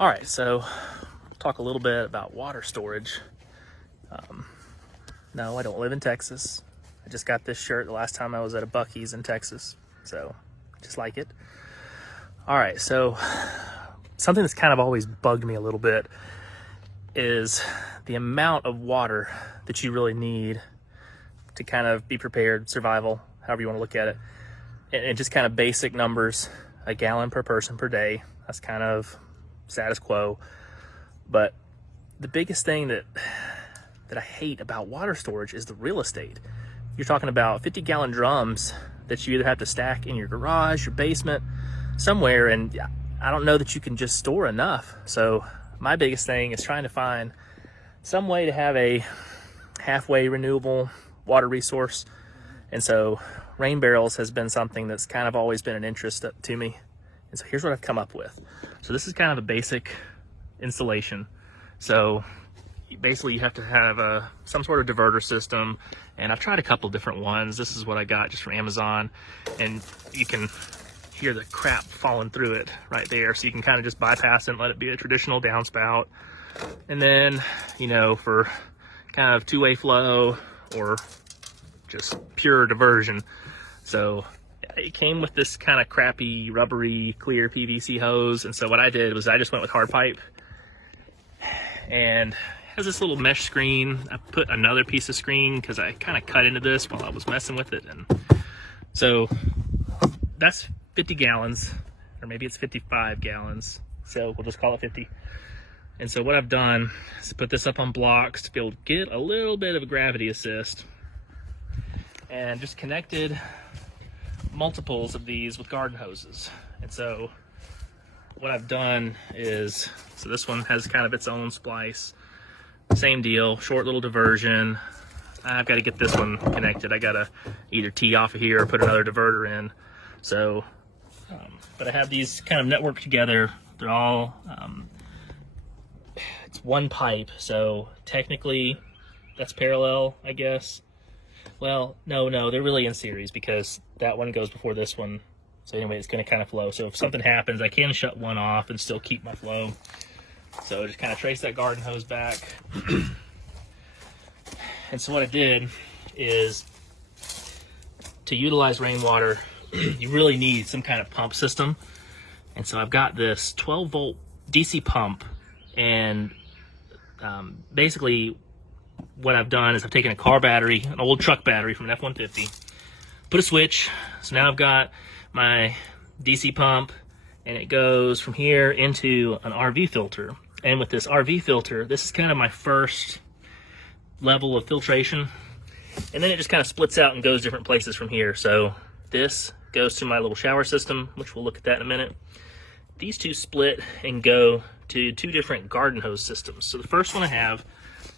All right, so talk a little bit about water storage. No, I don't live in Texas. I just got this shirt the last time I was at a Buc-ee's in Texas, so I just like it. All right, so something that's kind of always bugged me a little bit is the amount of water that you really need to kind of be prepared, survival, however you want to look at it. And just kind of basic numbers, a gallon per person per day. That's kind of status quo. But the biggest thing that I hate about water storage is the real estate. You're talking about 50-gallon drums that you either have to stack in your garage, your basement, somewhere, and I don't know that you can just store enough. So my biggest thing is trying to find some way to have a halfway renewable water resource. And so rain barrels has been something that's kind of always been an interest to me. And so here's what I've come up with. So this is kind of a basic installation. So basically you have to have some sort of diverter system, and I've tried a couple different ones. This is what I got just from Amazon, and you can hear the crap falling through it right there. So you can kind of just bypass it and let it be a traditional downspout. And then, you know, for kind of two-way flow or just pure diversion. So it came with this kind of crappy, rubbery, clear PVC hose. And so what I did was I just went with hard pipe, and it has this little mesh screen. I put another piece of screen because I kind of cut into this while I was messing with it. And so that's 50 gallons, or maybe it's 55 gallons. So we'll just call it 50. And so what I've done is put this up on blocks to be able to get a little bit of a gravity assist, and just connected multiples of these with garden hoses. And so what I've done is, so this one has kind of its own splice, same deal, short little diversion. I've got to get this one connected. I got to either tee off of here or put another diverter in. So, but I have these kind of networked together. They're all, it's one pipe. So technically that's parallel, I guess. Well, no, they're really in series because that one goes before this one. So anyway, it's going to kind of flow. So if something happens, I can shut one off and still keep my flow. So just kind of trace that garden hose back. And so what I did is, to utilize rainwater, you really need some kind of pump system. And so I've got this 12-volt DC pump, and basically what I've done is I've taken a car battery, an old truck battery from an F-150, put a switch. So now I've got my DC pump, and it goes from here into an RV filter. And with this RV filter, this is kind of my first level of filtration. And then it just kind of splits out and goes different places from here. So this goes to my little shower system, which we'll look at that in a minute. These two split and go to two different garden hose systems. So the first one I have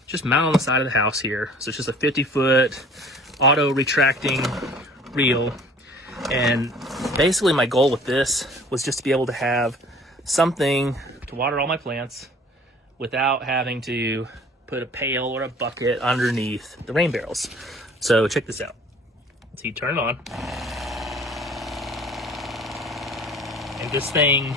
just mounted on the side of the house here. So it's just a 50-foot auto retracting reel. And basically my goal with this was just to be able to have something to water all my plants without having to put a pail or a bucket underneath the rain barrels. So check this out. So you turn it on, and this thing,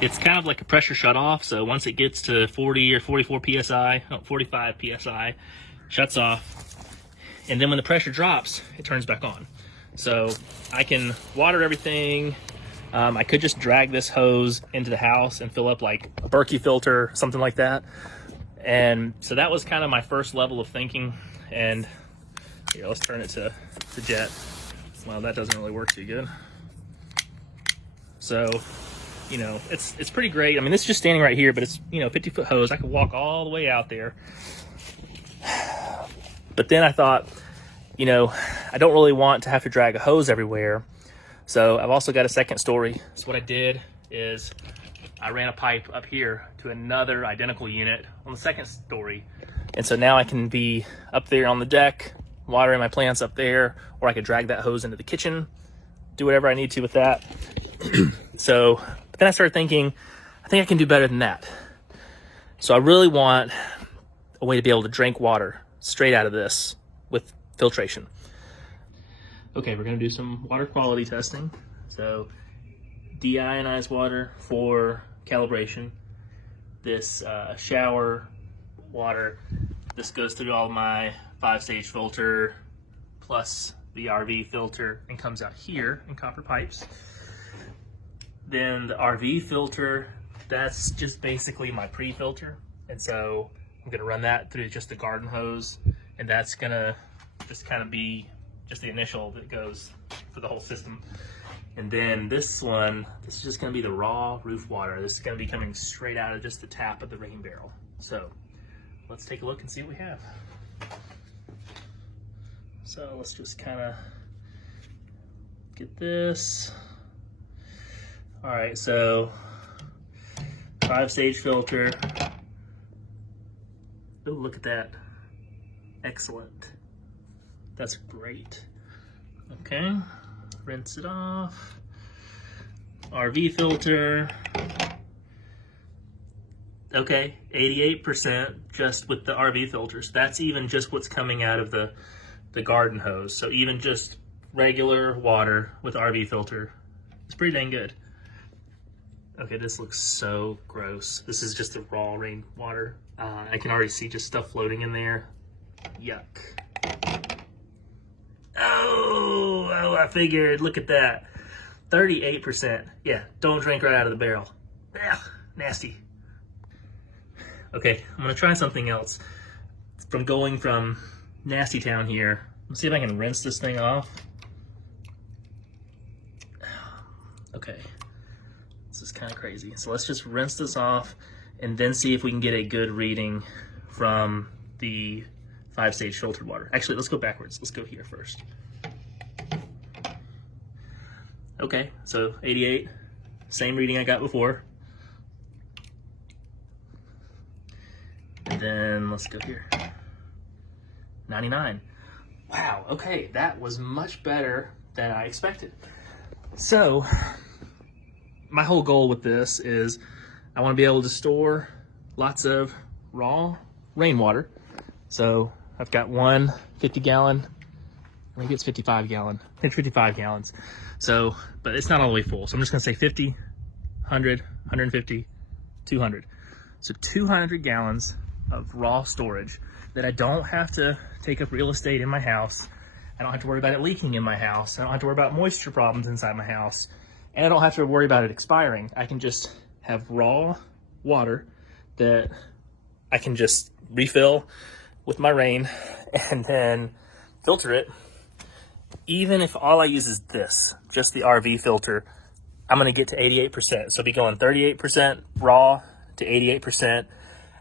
it's kind of like a pressure shut off. So once it gets to 40 or 44 psi, 45 psi, shuts off. And then when the pressure drops, it turns back on. So I can water everything. I could just drag this hose into the house and fill up like a Berkey filter, something like that. And so that was kind of my first level of thinking. And here, let's turn it to jet. Well, that doesn't really work too good. So, you know, it's pretty great. I mean, this is just standing right here, but it's, you know, 50-foot hose. I could walk all the way out there. But then I thought, you know, I don't really want to have to drag a hose everywhere. So I've also got a second story. So what I did is I ran a pipe up here to another identical unit on the second story. And so now I can be up there on the deck, watering my plants up there, or I could drag that hose into the kitchen, do whatever I need to with that. So, but then I started thinking, I think I can do better than that. So I really want a way to be able to drink water straight out of this with filtration. Okay, we're gonna do some water quality testing. So deionized water for calibration, this shower water. This goes through all my 5-stage filter plus the RV filter and comes out here in copper pipes. Then the RV filter, that's just basically my pre-filter. And so I'm gonna run that through just the garden hose, and that's gonna just kind of be just the initial that goes for the whole system. And then this one, this is just gonna be the raw roof water. This is gonna be coming straight out of just the tap of the rain barrel. So let's take a look and see what we have. So let's just kind of get this. All right, so 5-stage filter. Oh, look at that. Excellent. That's great. Okay, rinse it off. RV filter. Okay, 88% just with the RV filters. That's even just what's coming out of the garden hose. So even just regular water with RV filter, it's pretty dang good. Okay, this looks so gross. This is just the raw rain water. I can already see just stuff floating in there. Yuck. Oh, I figured, look at that. 38%. Yeah, don't drink right out of the barrel. Ugh, nasty. Okay, I'm gonna try something else. From going from Nasty Town here, let's see if I can rinse this thing off. Okay, this is kind of crazy. So let's just rinse this off and then see if we can get a good reading from the 5-stage filtered water. Actually, let's go backwards. Let's go here first. Okay, so 88, same reading I got before. And then let's go here. 99. Wow, okay, that was much better than I expected. So, my whole goal with this is I want to be able to store lots of raw rainwater. So, I've got one 50-gallon, maybe it's 55-gallon, I think 55 gallons. So, but it's not all the way full. So I'm just gonna say 50, 100, 150, 200. So 200 gallons of raw storage that I don't have to take up real estate in my house. I don't have to worry about it leaking in my house. I don't have to worry about moisture problems inside my house. And I don't have to worry about it expiring. I can just have raw water that I can just refill with my rain and then filter it. Even if all I use is this, just the RV filter, I'm gonna get to 88%. So I'll be going 38% raw to 88%.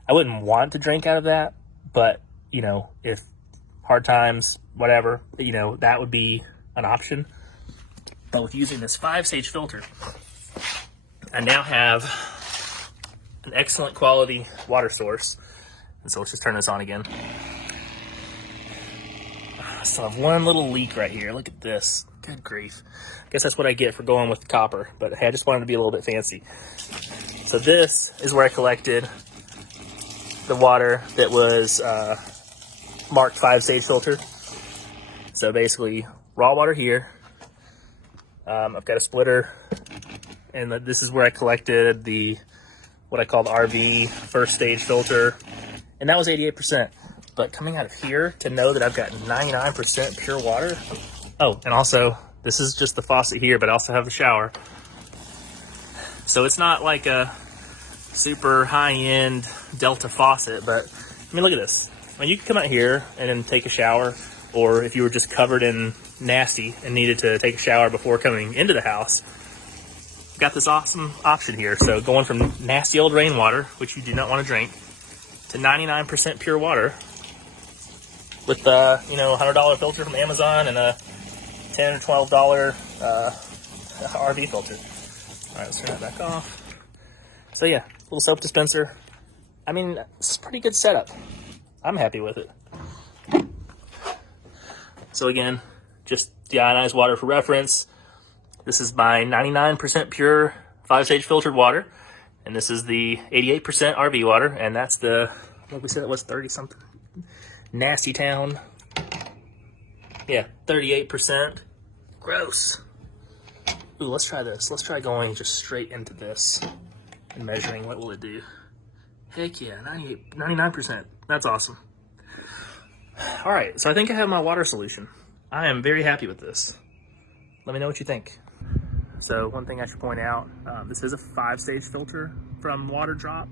I wouldn't want to drink out of that, but you know, if hard times, whatever, you know, that would be an option. But with using this 5-stage filter, I now have an excellent quality water source. And so let's just turn this on again. So I have one little leak right here. Look at this. Good grief. I guess that's what I get for going with the copper, but hey, I just wanted to be a little bit fancy. So this is where I collected the water that was marked 5-stage filter. So basically raw water here. I've got a splitter, and this is where I collected what I call the RV 1st-stage filter, and that was 88%. But coming out of here to know that I've got 99% pure water. Oh, and also this is just the faucet here, but I also have the shower. So it's not like a super high-end Delta faucet, but I mean, look at this. I mean, you can come out here and then take a shower, or if you were just covered in nasty and needed to take a shower before coming into the house, got this awesome option here. So going from nasty old rainwater, which you do not want to drink, to 99% pure water with you know, $100 filter from Amazon and a $10 or $12 RV filter. All right, let's turn that back off. So yeah, little soap dispenser. I mean, it's a pretty good setup. I'm happy with it. So again, just deionized water for reference. This is my 99% pure 5-stage filtered water, and this is the 88% RV water, and that's the, what we said it was, 30 something. Nasty Town. Yeah, 38%. Gross. Ooh, let's try this. Let's try going just straight into this and measuring. What will it do? Heck yeah, 99%. That's awesome. All right, so I think I have my water solution. I am very happy with this. Let me know what you think. So one thing I should point out, this is a 5-stage filter from Water Drop,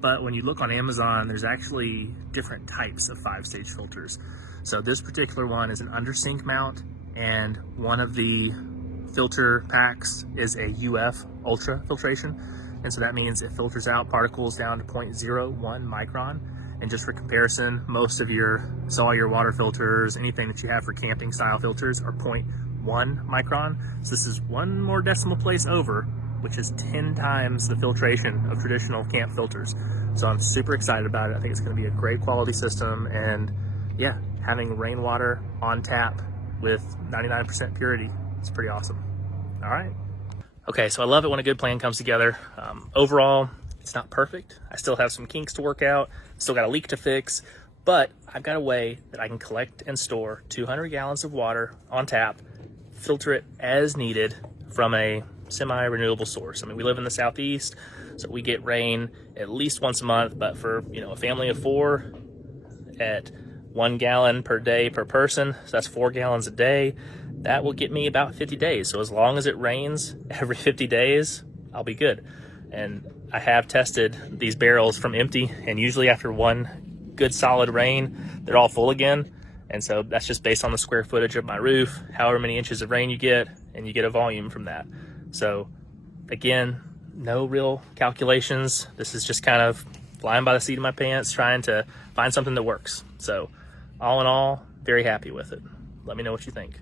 but when you look on Amazon, there's actually different types of 5-stage filters. So this particular one is an under sink mount, and one of the filter packs is a UF ultrafiltration. And so that means it filters out particles down to 0.01 micron. And just for comparison, most of all your water filters, anything that you have for camping style filters are 0.1 micron. So this is one more decimal place over, which is 10 times the filtration of traditional camp filters. So I'm super excited about it. I think it's gonna be a great quality system, and yeah, having rainwater on tap with 99% purity is pretty awesome. All right. Okay, so I love it when a good plan comes together. Overall, it's not perfect. I still have some kinks to work out, still got a leak to fix, but I've got a way that I can collect and store 200 gallons of water on tap, filter it as needed from a semi-renewable source. I mean, we live in the Southeast, so we get rain at least once a month, but for, a family of 4 at 1 gallon per day per person, so that's 4 gallons a day, that will get me about 50 days. So as long as it rains every 50 days, I'll be good. And I have tested these barrels from empty, and usually after one good solid rain, they're all full again. And so that's just based on the square footage of my roof, however many inches of rain you get, and you get a volume from that. So again, no real calculations. This is just kind of flying by the seat of my pants, trying to find something that works. So all in all, very happy with it. Let me know what you think.